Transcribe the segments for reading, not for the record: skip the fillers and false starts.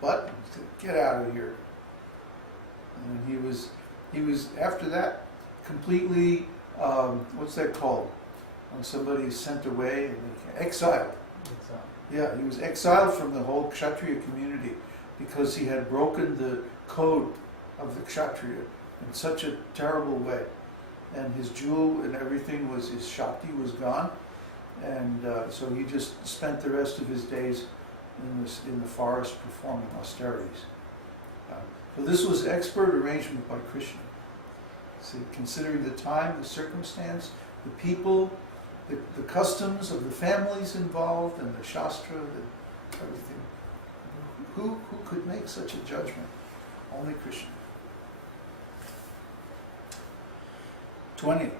butt, he said, "Get out of here." And he was after that completely, what's that called? When somebody is sent away and exiled. Yeah, he was exiled from the whole Kshatriya community because he had broken the code of the Kshatriya in such a terrible way. And his jewel and everything was, his Shakti was gone. And so he just spent the rest of his days in the forest performing austerities. So this was expert arrangement by Krishna. See, considering the time, the circumstance, the people, the customs of the families involved, and the Shastra, everything. Who could make such a judgment? Only Krishna. 20.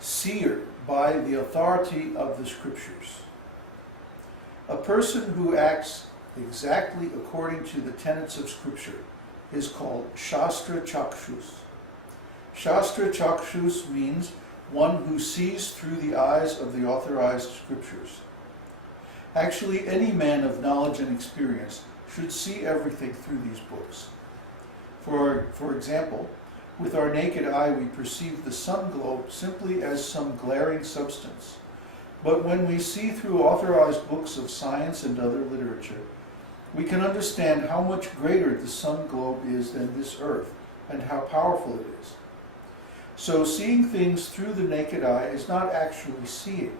Seer by the authority of the scriptures. A person who acts exactly according to the tenets of scripture is called Shastra Chakshus. Shastra Chakshus means one who sees through the eyes of the authorized scriptures. Actually, any man of knowledge and experience should see everything through these books. For example, with our naked eye we perceive the sun globe simply as some glaring substance. But when we see through authorized books of science and other literature, we can understand how much greater the sun globe is than this earth, and how powerful it is. So seeing things through the naked eye is not actually seeing.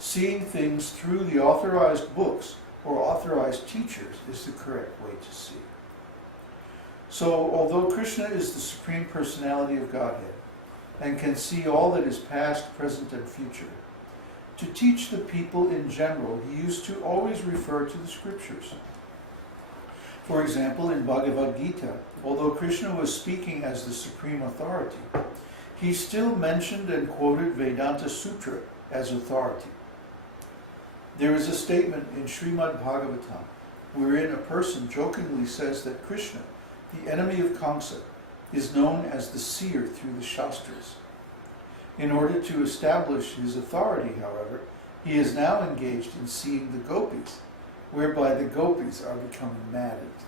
Seeing things through the authorized books or authorized teachers is the correct way to see. So although Krishna is the Supreme Personality of Godhead and can see all that is past, present, and future, to teach the people in general, he used to always refer to the scriptures. For example, in Bhagavad-gītā, although Krishna was speaking as the supreme authority, he still mentioned and quoted Vedānta-sūtra as authority. There is a statement in Śrīmad-Bhāgavatam wherein a person jokingly says that Krishna, the enemy of Kamsa, is known as the seer through the Shastras. In order to establish his authority, however, he is now engaged in seeing the gopis, whereby the gopis are becoming maddened.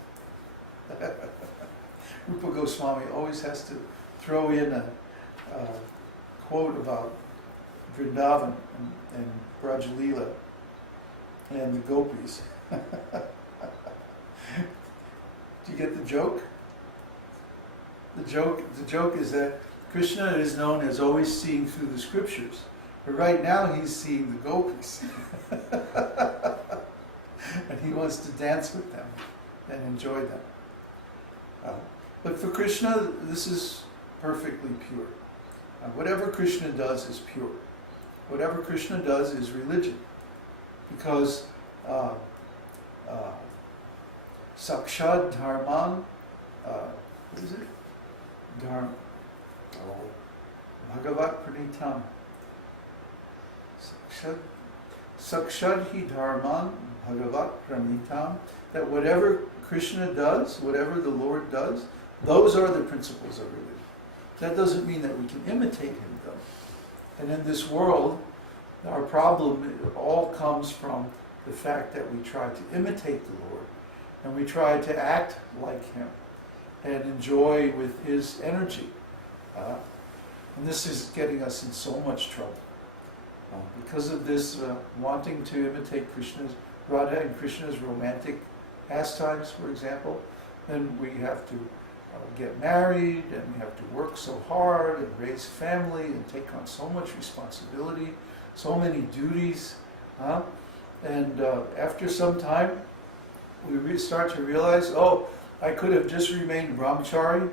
Rupa Goswami always has to throw in a quote about Vrindavan and Brajalila and the gopis. Do you get the joke? The joke is that Krishna is known as always seeing through the scriptures, but right now he's seeing the gopis. And he wants to dance with them and enjoy them. But for Krishna, this is perfectly pure. Whatever Krishna does is pure. Whatever Krishna does is religion. Because Sakshad Dharman, what is it? Bhagavat Pranitam. Sakshadhi Dharman Bhagavat Pranitam, that whatever Krishna does, whatever the Lord does, those are the principles of religion. That doesn't mean that we can imitate him, though. And in this world, our problem all comes from the fact that we try to imitate the Lord, and we try to act like him and enjoy with his energy. And this is getting us in so much trouble. Because of this wanting to imitate Krishna's, Radha and Krishna's romantic pastimes, for example, then we have to get married, and we have to work so hard and raise family and take on so much responsibility, so many duties. And after some time, we start to realize, oh, I could have just remained brahmachari.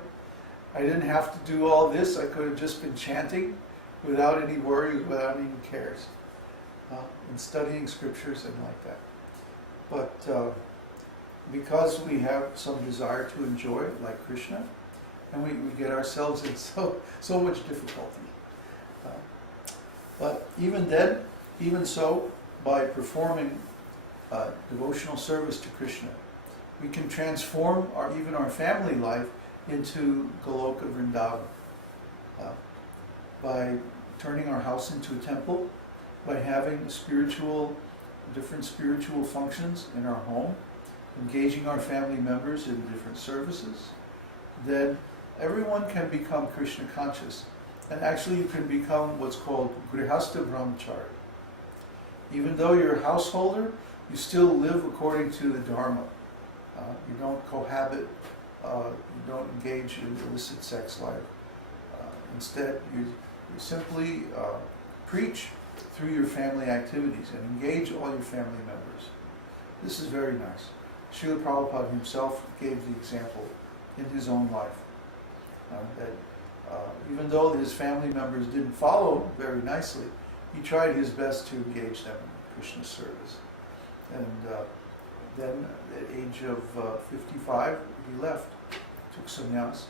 I didn't have to do all this. I could have just been chanting without any worries, without any cares, and studying scriptures and like that. But because we have some desire to enjoy, like Krishna, and we get ourselves in so much difficulty. But even then, even so, by performing devotional service to Krishna, we can transform even our family life into Goloka Vrindavan. By turning our house into a temple, by having different spiritual functions in our home, engaging our family members in different services, then everyone can become Krishna conscious. And actually you can become what's called Grihastha Brahmachari. Even though you're a householder, you still live according to the Dharma. You don't cohabit, you don't engage in illicit sex life. Instead, you simply preach through your family activities and engage all your family members. This is very nice. Srila Prabhupada himself gave the example in his own life. That even though his family members didn't follow very nicely, he tried his best to engage them in Krishna's service. And then at the age of 55, he left, took sannyas,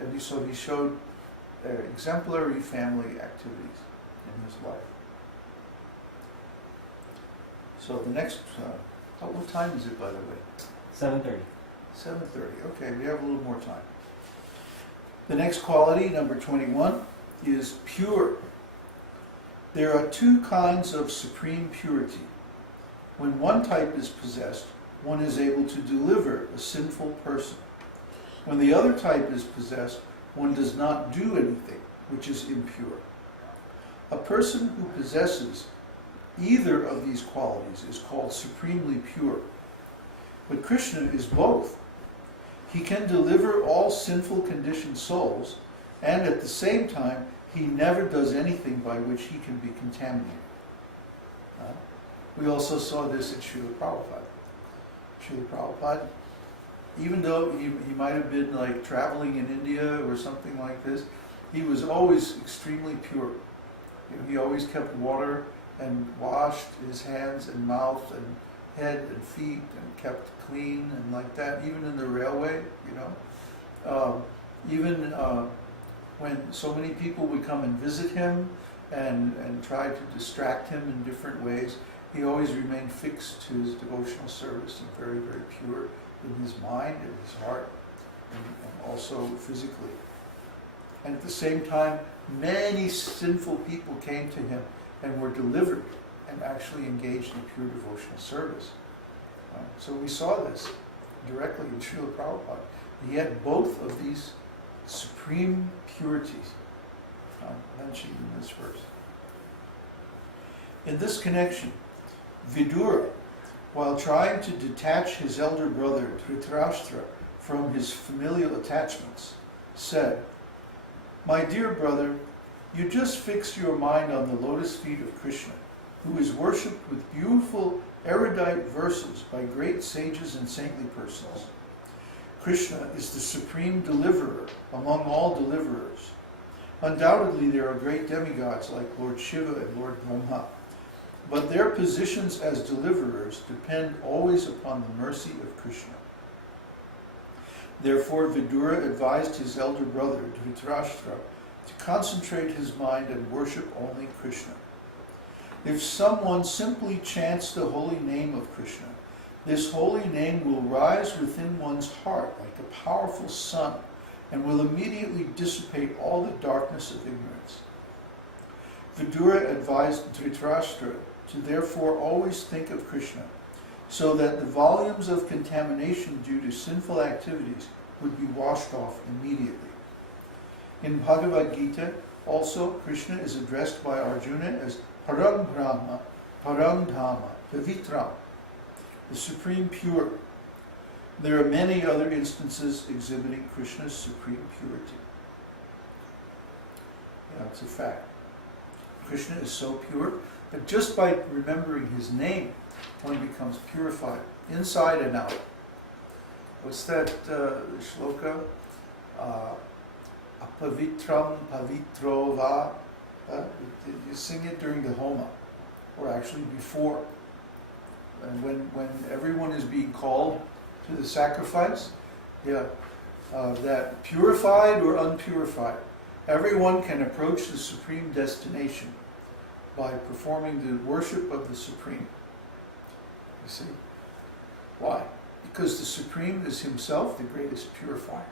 and so he showed exemplary family activities in his life. So the next, what time is it, by the way? 7:30. 7:30. Okay, we have a little more time. The next quality, number 21, is pure. There are two kinds of supreme purity. When one type is possessed, one is able to deliver a sinful person. When the other type is possessed, one does not do anything, which is impure. A person who possesses either of these qualities is called supremely pure. But Krishna is both. He can deliver all sinful conditioned souls, and at the same time, he never does anything by which he can be contaminated. We also saw this in Srila Prabhupada. Srila Prabhupada, even though he might have been like traveling in India or something like this, he was always extremely pure. He always kept water and washed his hands and mouth and head and feet and kept clean and like that, even in the railway, even when so many people would come and visit him and try to distract him in different ways, he always remained fixed to his devotional service and very, very pure in his mind and his heart and also physically. And at the same time, many sinful people came to him and were delivered and actually engaged in pure devotional service. So we saw this directly in Srila Prabhupada. He had both of these supreme purities mentioned in this verse. In this connection, Vidura, while trying to detach his elder brother Dhritarashtra from his familial attachments, said, "My dear brother, you just fixed your mind on the lotus feet of Krishna, who is worshipped with beautiful erudite verses by great sages and saintly persons. Krishna is the supreme deliverer among all deliverers. Undoubtedly there are great demigods like Lord Shiva and Lord Brahma, but their positions as deliverers depend always upon the mercy of Krishna. Therefore Vidura advised his elder brother Dhritarashtra to concentrate his mind and worship only Krishna. If someone simply chants the holy name of Krishna, this holy name will rise within one's heart like a powerful sun and will immediately dissipate all the darkness of ignorance. Vidura advised Dhritarashtra to therefore always think of Krishna, so that the volumes of contamination due to sinful activities would be washed off immediately. In Bhagavad-gītā, also, Krishna is addressed by Arjuna as Param Brahma, Param Dhamma, Pavitram, the supreme pure. There are many other instances exhibiting Krishna's supreme purity. Yeah, it's a fact. Krishna is so pure that just by remembering his name, one becomes purified, inside and out. What's that shloka? Apavitram pavitro va. You sing it during the Homa, or actually before. And when everyone is being called to the sacrifice, that purified or unpurified, everyone can approach the supreme destination by performing the worship of the Supreme. You see? Why? Because the Supreme is himself the greatest purifier.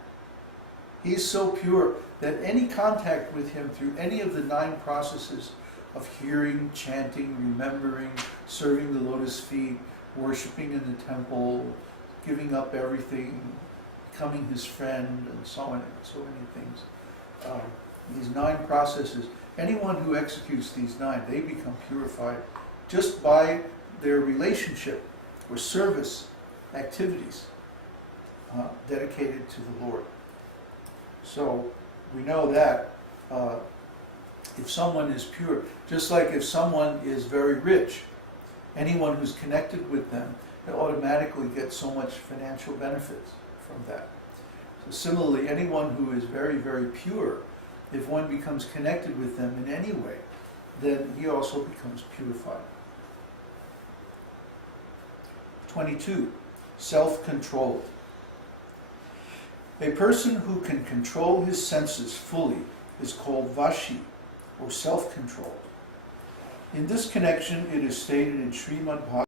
He is so pure that any contact with him through any of the 9 processes of hearing, chanting, remembering, serving the lotus feet, worshiping in the temple, giving up everything, becoming his friend, and so on, so many things. These 9 processes, anyone who executes these 9, they become purified just by their relationship or service activities dedicated to the Lord. So we know that if someone is pure, just like if someone is very rich, anyone who's connected with them, they automatically get so much financial benefits from that. So similarly, anyone who is very, very pure, if one becomes connected with them in any way, then he also becomes purified. 22. Self-control. A person who can control his senses fully is called vashi, or self-controlled. In this connection, it is stated in Śrīmad-Bhāgavatam